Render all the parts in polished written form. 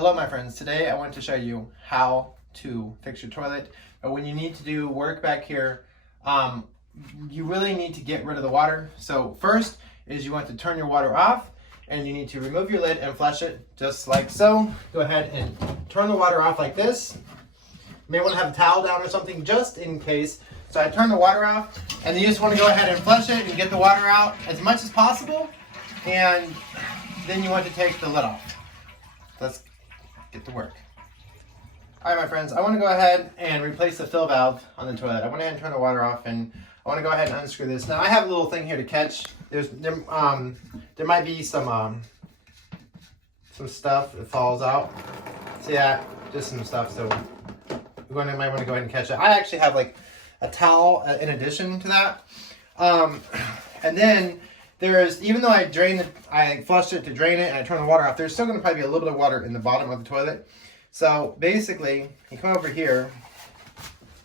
Hello my friends, today I want to show you how to fix your toilet. But when you need to do work back here, you really need to get rid of the water. So first is you want to turn your water off and you need to remove your lid and flush it just like so. Go ahead and turn the water off like this. You may want to have a towel down or something just in case. So I turn the water off and then you just want to go ahead and flush it and get the water out as much as possible. And then you want to take the lid off. Let's get to work. All right, my friends, I want to go ahead and replace the fill valve on the toilet. I went ahead and turn the water off, and I want to go ahead and unscrew this. Now, I have a little thing here to catch. There might be some stuff that falls out. See that? Just some stuff. So you might want to go ahead and catch it. I actually have like a towel in addition to that, and then. Even though I flushed it to drain it and I turned the water off, there's still going to probably be a little bit of water in the bottom of the toilet. So basically, you come over here.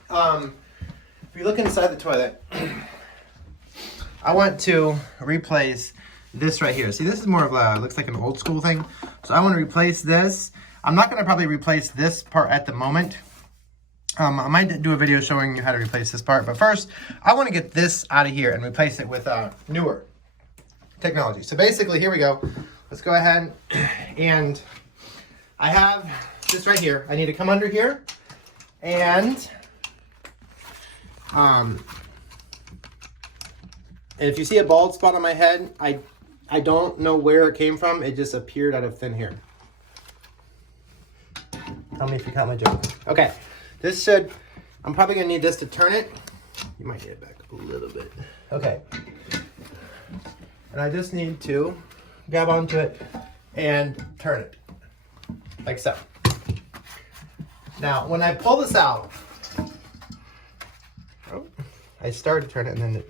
If you look inside the toilet, I want to replace this right here. See, this is more of a, looks like an old school thing. So I want to replace this. I'm not going to probably replace this part at the moment. I might do a video showing you how to replace this part. But first, I want to get this out of here and replace it with newer technology. So basically, here we go. Let's go ahead and I have this right here. I need to come under here and if you see a bald spot on my head, I don't know where it came from. It just appeared out of thin hair. Tell me if you caught my joke. Okay, I'm probably gonna need this to turn it. You might need it back a little bit. Okay. And I just need to grab onto it and turn it, like so. Now, when I pull this out, I started to turn it and then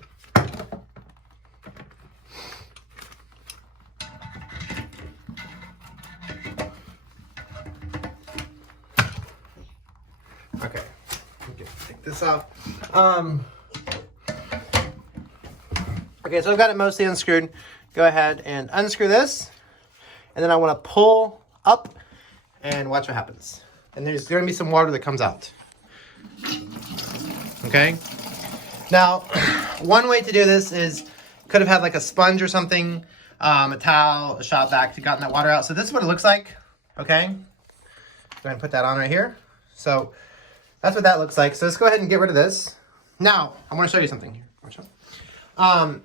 okay, take this off. Okay, so I've got it mostly unscrewed. Go ahead and unscrew this. And then I want to pull up and watch what happens. And there's going to be some water that comes out. Okay? Now, one way to do this is, could have had like a sponge or something, a towel, a shop vac to gotten that water out. So this is what it looks like. Okay? Go ahead and put that on right here. So that's what that looks like. So let's go ahead and get rid of this. Now, I want to show you something here. Watch out.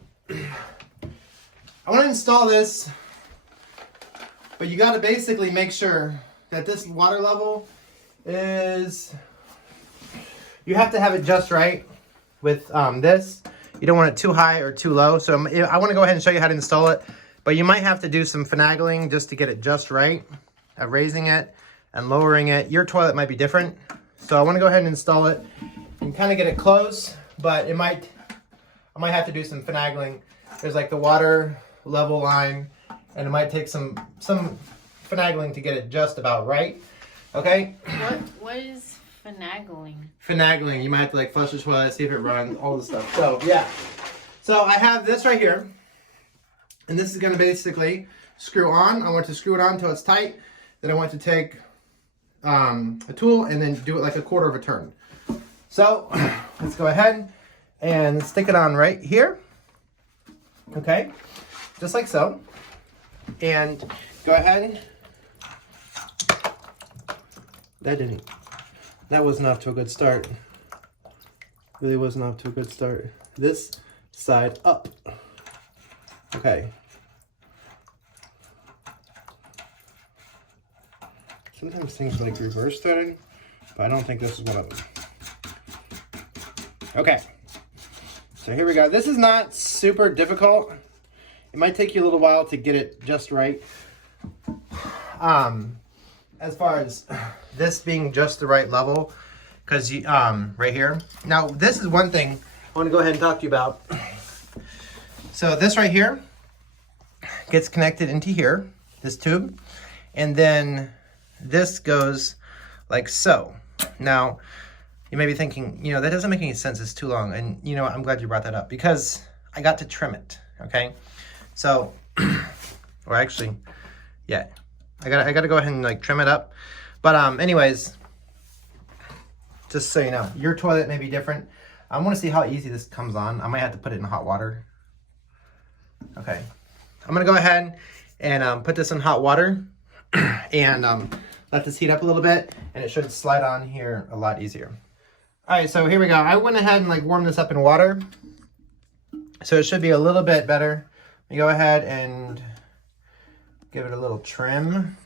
I want to install this, but you got to basically make sure that this water level is, you have to have it just right with this. You don't want it too high or too low. So I want to go ahead and show you how to install it, but you might have to do some finagling just to get it just right, raising it and lowering it. Your toilet might be different. So I want to go ahead and install it and kind of get it close, but I might have to do some finagling. There's like the water level line, and it might take some finagling to get it just about right. Okay? What is finagling? Finagling. You might have to like flush the toilet, see if it runs, all this stuff. So yeah. So I have this right here, and this is going to basically screw on. I want to screw it on until it's tight. Then I want to take a tool and then do it like a quarter of a turn. So let's go ahead and stick it on right here. Okay, just like so. And go ahead. That wasn't off to a good start. Really wasn't off to a good start. This side up. Okay. Sometimes things like reverse threading, but I don't think this is one of them. Okay. So here we go. This is not super difficult. It might take you a little while to get it just right. As far as this being just the right level, because you right here. Now this is one thing I want to go ahead and talk to you about. So this right here gets connected into here, this tube, and then this goes like so. Now you may be thinking, you know, that doesn't make any sense. It's too long. And you know what? I'm glad you brought that up because I got to trim it. Okay. So, or actually, yeah, I gotta go ahead and like trim it up. But anyways, just so you know, your toilet may be different. I want to see how easy this comes on. I might have to put it in hot water. Okay, I'm gonna go ahead and put this in hot water and let this heat up a little bit, and it should slide on here a lot easier. All right, so here we go. I went ahead and like warmed this up in water, so it should be a little bit better. Let me go ahead and give it a little trim.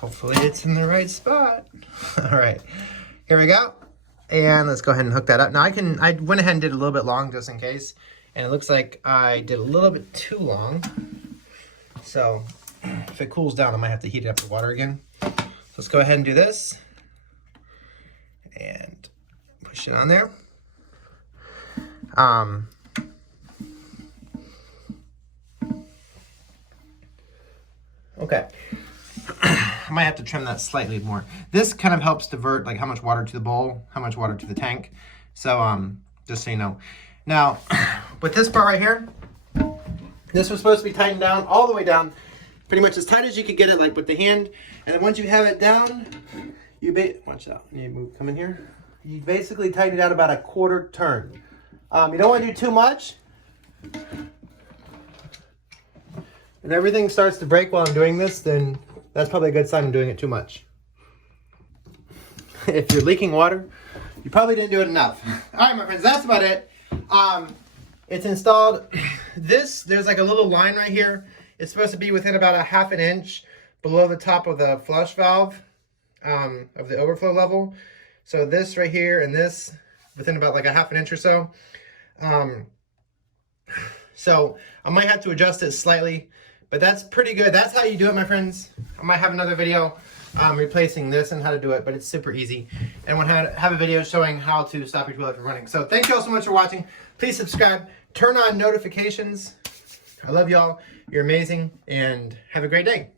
Hopefully it's in the right spot. All right, here we go. And let's go ahead and hook that up. Now I went ahead and did a little bit long just in case. And it looks like I did a little bit too long. So if it cools down, I might have to heat it up with water again. So let's go ahead and do this. And push it on there. Okay. I might have to trim that slightly more. This kind of helps divert like how much water to the bowl, how much water to the tank. So just so you know. Now, with this part right here, this was supposed to be tightened down all the way down, pretty much as tight as you could get it, like with the hand. And then once you have it down, watch out. Come in here. You basically tighten it out about a quarter turn. You don't want to do too much. If everything starts to break while I'm doing this, then that's probably a good sign I'm doing it too much. If you're leaking water, you probably didn't do it enough. All right, my friends, that's about it. It's installed. There's like a little line right here. It's supposed to be within about a ½ an inch below the top of the flush valve of the overflow level. So this right here and this within about like a ½ an inch or so. So I might have to adjust it slightly, but that's pretty good. That's how you do it, my friends. I might have another video replacing this and how to do it, but it's super easy. And we'll have a video showing how to stop your toilet from running. So thank you all so much for watching. Please subscribe, turn on notifications. I love y'all. You're amazing, and have a great day.